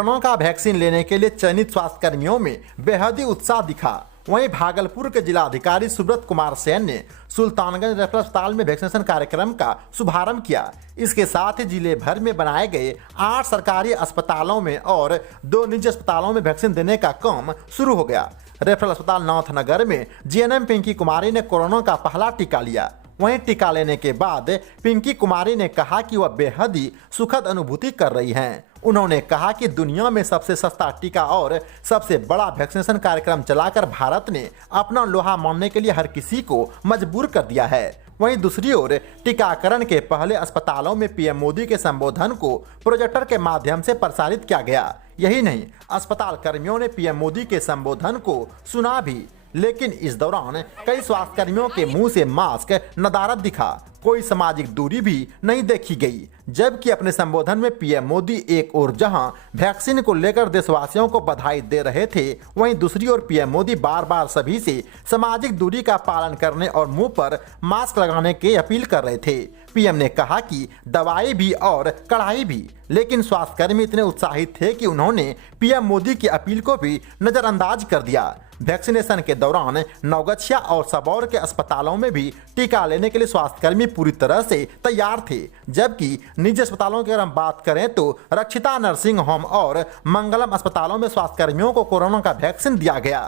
Corona का vaccine लेने के लिए चयनित स्वास्थ्यकर्मियों में बेहद ही उत्साह दिखा। वहीं भागलपुर के जिलाधिकारी सुब्रत कुमार सेन ने सुल्तानगंज रेफरल अस्पताल में वैक्सीनेशन कार्यक्रम का शुभारंभ किया। इसके साथ ही जिले भर में बनाए गए 8 सरकारी अस्पतालों में और 2 निजी अस्पतालों में वैक्सीन देने का काम शुरू हो गया। रेफरल अस्पताल नाथनगर में जीएनएम पिंकी कुमारी ने कोरोना का पहला टीका लिया। वहीं टीका लेने के बाद पिंकी कुमारी ने कहा कि वह बेहद ही सुखद अनुभूति कर रही हैं। उन्होंने कहा कि दुनिया में सबसे सस्ता टीका और सबसे बड़ा वैक्सीनेशन कार्यक्रम चलाकर भारत ने अपना लोहा मानने के लिए हर किसी को मजबूर कर दिया है। वहीं दूसरी ओर टीकाकरण के पहले अस्पतालों में पीएम मोदी के संबोधन को प्रोजेक्टर के माध्यम से प्रसारित किया गया। यही नहीं, अस्पताल कर्मियों ने पीएम मोदी के संबोधन को सुना भी, लेकिन इस दौरान कई स्वास्थ्यकर्मियों के मुंह से मास्क नदारद दिखा। कोई सामाजिक दूरी भी नहीं देखी गई। जबकि अपने संबोधन में पीएम मोदी एक ओर जहां वैक्सीन को लेकर देशवासियों को बधाई दे रहे थे, वहीं दूसरी ओर पीएम मोदी बार बार सभी से सामाजिक दूरी का पालन करने और मुंह पर मास्क लगाने की अपील कर रहे थे। पीएम ने कहा कि दवाई भी और कड़ाई भी, लेकिन स्वास्थ्यकर्मी इतने उत्साहित थे कि उन्होंने पीएम मोदी की अपील को भी नजरअंदाज कर दिया। वैक्सीनेशन के दौरान नवगछिया और सबौर के अस्पतालों में भी टीका लेने के लिए स्वास्थ्यकर्मी पूरी तरह से तैयार थे। जबकि निजी अस्पतालों की अगर हम बात करें तो रक्षिता नर्सिंग होम और मंगलम अस्पतालों में स्वास्थ्यकर्मियों को कोरोना का वैक्सीन दिया गया।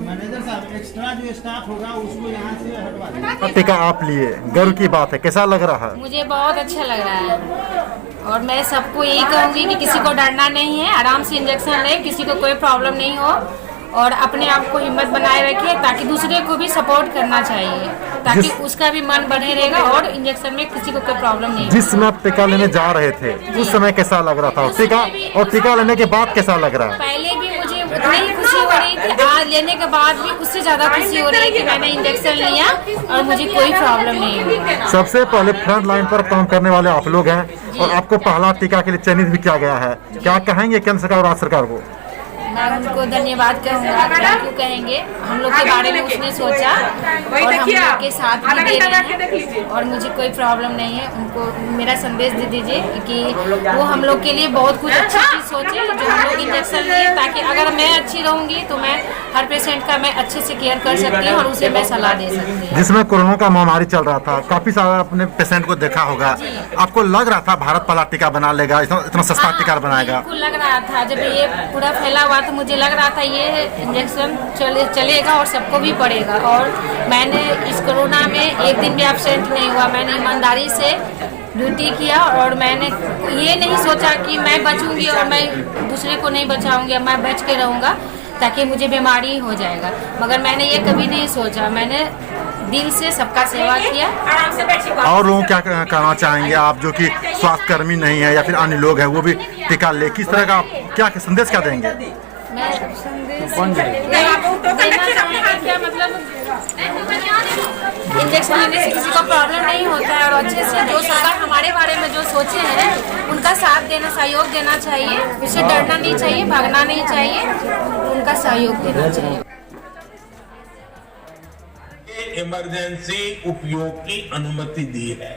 मैनेजर साहब, एक्स्ट्रा जो स्टाफ होगा उसको यहाँ से हटवा दें। टीका आप लिए, गर्व की बात है, कैसा लग रहा है? मुझे बहुत अच्छा लग रहा है और मैं सबको यही कहूँगी कि किसी को डरना नहीं है, आराम से इंजेक्शन ले, किसी को कोई प्रॉब्लम नहीं हो और अपने आप को हिम्मत बनाए रखे ताकि दूसरे को भी सपोर्ट करना चाहिए, ताकि उसका भी मन बढ़े रहेगा और इंजेक्शन में किसी को कोई प्रॉब्लम नहीं। जिस समय आप टीका लेने जा रहे थे उस समय कैसा लग रहा था टीका, और टीका लेने के बाद कैसा लग रहा है? पहले भी मुझे उतनी ही खुशी हो रही थी, आज लेने के बाद भी उससे ज्यादा खुशी हो रही है कि मैंने इंजेक्शन लिया और मुझे कोई प्रॉब्लम नहीं हुई। सबसे पहले फ्रंट लाइन पर काम करने वाले आप लोग हैं और आपको पहला टीका के लिए चयनित भी किया गया है। क्या कहेंगे केंद्र सरकार और राज्य सरकार को? मैं उनको धन्यवाद कहूँगा, थैंक यू कहेंगे। हम लोग के बारे में उसने सोचा और हम लोग के साथ भी दे रहे हैं और मुझे कोई प्रॉब्लम नहीं है। उनको मेरा संदेश दे दीजिए कि वो हम लोग के लिए बहुत कुछ अच्छी चीज़ सोचे जो हम लोग इंजेक्शन लिए, ताकि अगर मैं अच्छी रहूँगी तो मैं हर पेशेंट का मैं अच्छे से केयर कर सकती हूँ और उसे मैं सलाह दे सकती हूँ। जिसमें कोरोना का महामारी चल रहा था, काफी सारा अपने पेशेंट को देखा होगा, आपको लग रहा था भारत पहला टीका बना लेगा, इतना सस्ता टीका बनाएगा? बिल्कुल लग रहा था। जब ये पूरा फैला हुआ तो मुझे लग रहा था ये इंजेक्शन चलेगा और सबको भी पड़ेगा। और मैंने इस कोरोना में एक दिन भी एब्सेंट नहीं हुआ, मैंने ईमानदारी से ड्यूटी किया और मैंने ये नहीं सोचा कि मैं बचूंगी और मैं दूसरे को नहीं बचाऊंगी, मैं बच के रहूँगा ताकि मुझे बीमारी हो जाएगा, मगर मैंने ये कभी नहीं सोचा। मैंने दिल से सबका सेवा किया। और लोग क्या कहना चाहेंगे आप जो कि स्वास्थ्यकर्मी नहीं है या फिर अन्य लोग हैं वो भी टीका ले, किस तरह का क्या संदेश क्या देंगे? मैं संदेश देना चाहूँगी क्या मतलब इंजेक्शन लेने से किसी को प्रॉब्लम नहीं होता है और अच्छे से जो सरकार हमारे बारे में जो सोचे हैं उनका साथ देना, सहयोग देना चाहिए। उससे डरना नहीं चाहिए, भागना नहीं चाहिए, उनका सहयोग देना चाहिए। इमरजेंसी उपयोग की अनुमति दी है।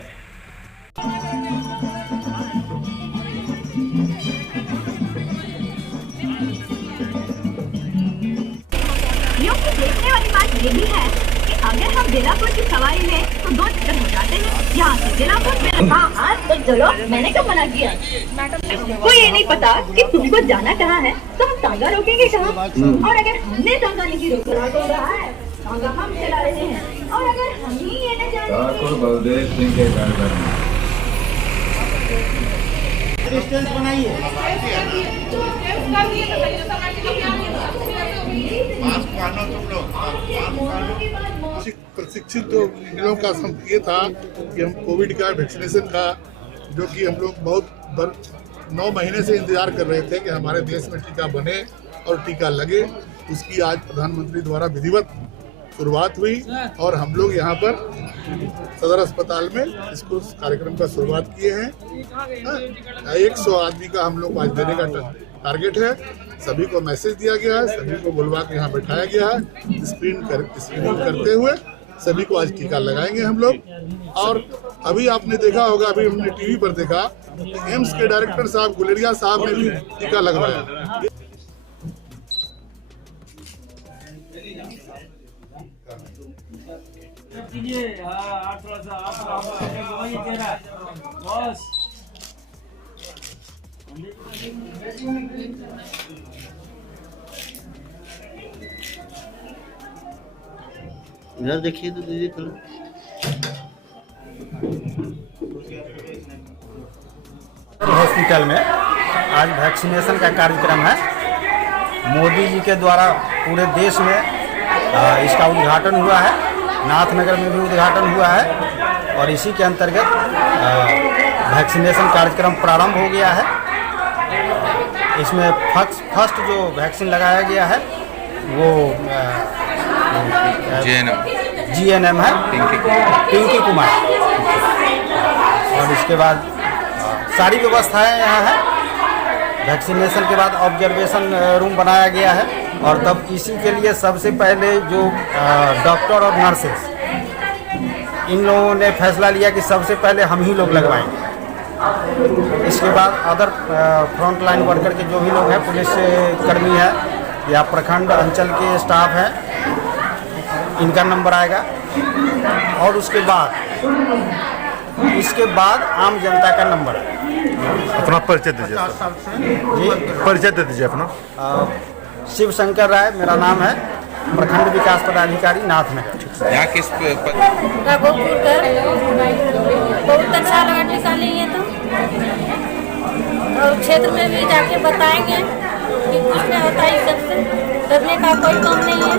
देखने वाली बात ये भी है कि अगर हम बेलापुर की सवारी में तो 2 टिकट हो जाते हैं यहाँ से बेलापुर में। हाँ तो चलो, मैंने कब मना किया? को ये नहीं पता कि तुमको जाना कहाँ है तो हम तांगा रोकेंगे कहाँ, और अगर हमने तांगा नहीं रोका तो रहा है तांगा हम चला रहे हैं, और अगर हम ही ये न जाने बलदेव सिंह के घर डिस्टेंस बनाइए। प्रशिक्षित लोगों का ये था कि हम कोविड का वैक्सीनेशन का, जो कि हम लोग बहुत 9 महीने से इंतजार कर रहे थे कि हमारे देश में टीका बने और टीका लगे, उसकी आज प्रधानमंत्री द्वारा विधिवत शुरुआत हुई और हम लोग यहाँ पर सदर अस्पताल में इसको कार्यक्रम का शुरुआत किए हैं। 100 आदमी का हम लोग आज देने का टारगेट है। सभी को मैसेज दिया गया है, सभी को बुलवा के यहाँ बैठाया गया है। स्क्रीनिंग करते हुए सभी को आज टीका लगाएंगे हम लोग। और अभी आपने देखा होगा, अभी हमने टीवी पर देखा, एम्स के डायरेक्टर साहब गुलेरिया साहब ने भी टीका लगवाया। इधर देखिए तो दीदी थोड़ा। हॉस्पिटल में आज वैक्सीनेशन का कार्यक्रम है। मोदी जी के द्वारा पूरे देश में इसका उद्घाटन हुआ है, नाथनगर में भी उद्घाटन हुआ है और इसी के अंतर्गत वैक्सीनेशन कार्यक्रम प्रारंभ हो गया है। इसमें फर्स्ट जो वैक्सीन लगाया गया है वो GNM है, पिंकी कुमार। और इसके बाद सारी व्यवस्थाएं यहाँ है। वैक्सीनेशन के बाद ऑब्जर्वेशन रूम बनाया गया है और तब इसी के लिए सबसे पहले जो डॉक्टर और नर्सेस इन लोगों ने फैसला लिया कि सबसे पहले हम ही लोग लगवाएंगे। इसके बाद अदर फ्रंट लाइन वर्कर के जो भी लोग हैं, पुलिस कर्मी है या प्रखंड अंचल के स्टाफ है, इनका नंबर आएगा। और इसके बाद आम जनता का नंबर है। अपना परिचय दीजिए। जी, परिचय दे दीजिए अपना। शिव शंकर राय मेरा नाम है, प्रखंड विकास पदाधिकारी नाथनगर। यहाँ किस बहुत अच्छा लगा टीका लिए तो, और क्षेत्र में भी जाके बताएंगे कि कुछ नहीं होता है, सबसे डरने का कोई काम नहीं है।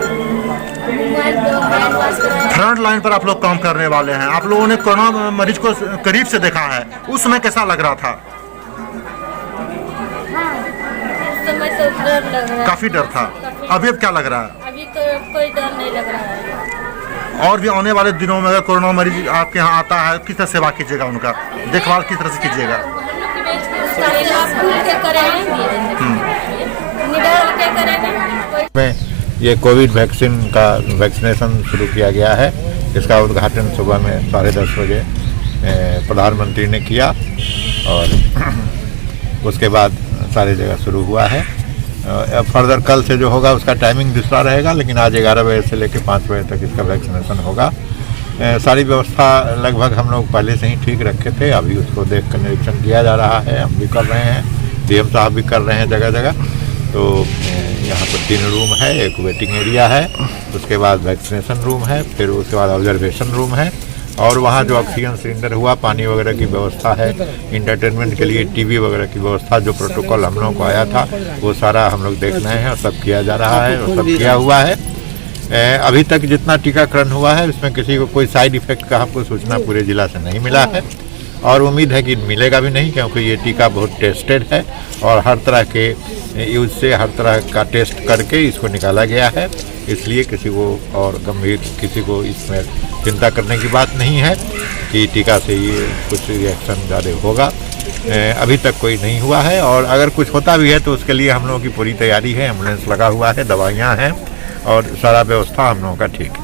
फ्रंट लाइन पर आप लोग काम करने वाले हैं, आप लोगों ने कोरोना मरीज को करीब से देखा है, उस समय कैसा लग रहा था? उस समय तो डर लग रहा है, काफी डर था। अभी अब क्या लग रहा है? अभी तो कोई डर नहीं लग रहा है। और भी आने वाले दिनों में अगर कोरोना मरीज आपके यहाँ आता है, किस तरह सेवा कीजिएगा, उनका देखभाल किस तरह से कीजिएगा? ये कोविड वैक्सीन का वैक्सीनेशन शुरू किया गया है। इसका उद्घाटन सुबह में 10:30 बजे प्रधानमंत्री ने किया और उसके बाद सारी जगह शुरू हुआ है। फर्दर कल से जो होगा उसका टाइमिंग दूसरा रहेगा, लेकिन आज 11 बजे से लेकर 5 बजे तक इसका वैक्सीनेशन होगा। सारी व्यवस्था लगभग हम लोग पहले से ही ठीक रखे थे, अभी उसको देख कर निरीक्षण किया जा रहा है, हम भी कर रहे हैं, DM साहब भी कर रहे हैं जगह जगह। तो यहाँ पर 3 रूम है, एक वेटिंग एरिया है, उसके बाद वैक्सीनेशन रूम है, फिर उसके बाद ऑब्जर्वेशन रूम है और वहाँ जो ऑक्सीजन सिलेंडर हुआ, पानी वगैरह की व्यवस्था है, इंटरटेनमेंट के लिए टीवी वगैरह की व्यवस्था, जो प्रोटोकॉल हम लोगों को आया था वो सारा हम लोग देख रहे हैं और सब किया जा रहा है और सब किया हुआ है। अभी तक जितना टीकाकरण हुआ है उसमें किसी को कोई साइड इफेक्ट का हमको सूचना पूरे जिला से नहीं मिला है और उम्मीद है कि मिलेगा भी नहीं, क्योंकि ये टीका बहुत टेस्टेड है और हर तरह के यूज से हर तरह का टेस्ट करके इसको निकाला गया है। इसलिए किसी को और गंभीर किसी को इसमें चिंता करने की बात नहीं है कि टीका से ये कुछ रिएक्शन ज़्यादा होगा। अभी तक कोई नहीं हुआ है और अगर कुछ होता भी है तो उसके लिए हम लोगों की पूरी तैयारी है, एम्बुलेंस लगा हुआ है, दवाइयाँ हैं और सारा व्यवस्था हम लोगों का ठीक है।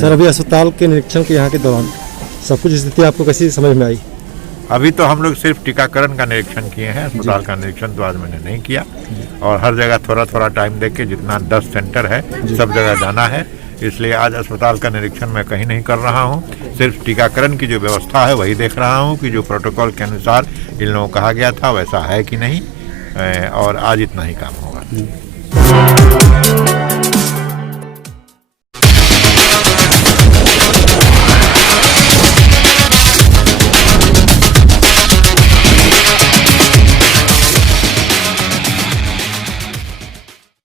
सर, अभी अस्पताल के निरीक्षण के यहाँ के दौरान सब कुछ स्थिति आपको कैसी समझ में आई? अभी तो हम लोग सिर्फ टीकाकरण का निरीक्षण किए हैं, अस्पताल का निरीक्षण तो आज मैंने नहीं किया और हर जगह थोड़ा थोड़ा टाइम देके जितना 10 सेंटर है सब जगह जाना है, इसलिए आज अस्पताल का निरीक्षण मैं कहीं नहीं कर रहा हूं। सिर्फ टीकाकरण की जो व्यवस्था है वही देख रहा हूं कि जो प्रोटोकॉल के अनुसार इन लोगों को कहा गया था वैसा है कि नहीं, और आज इतना ही काम होगा।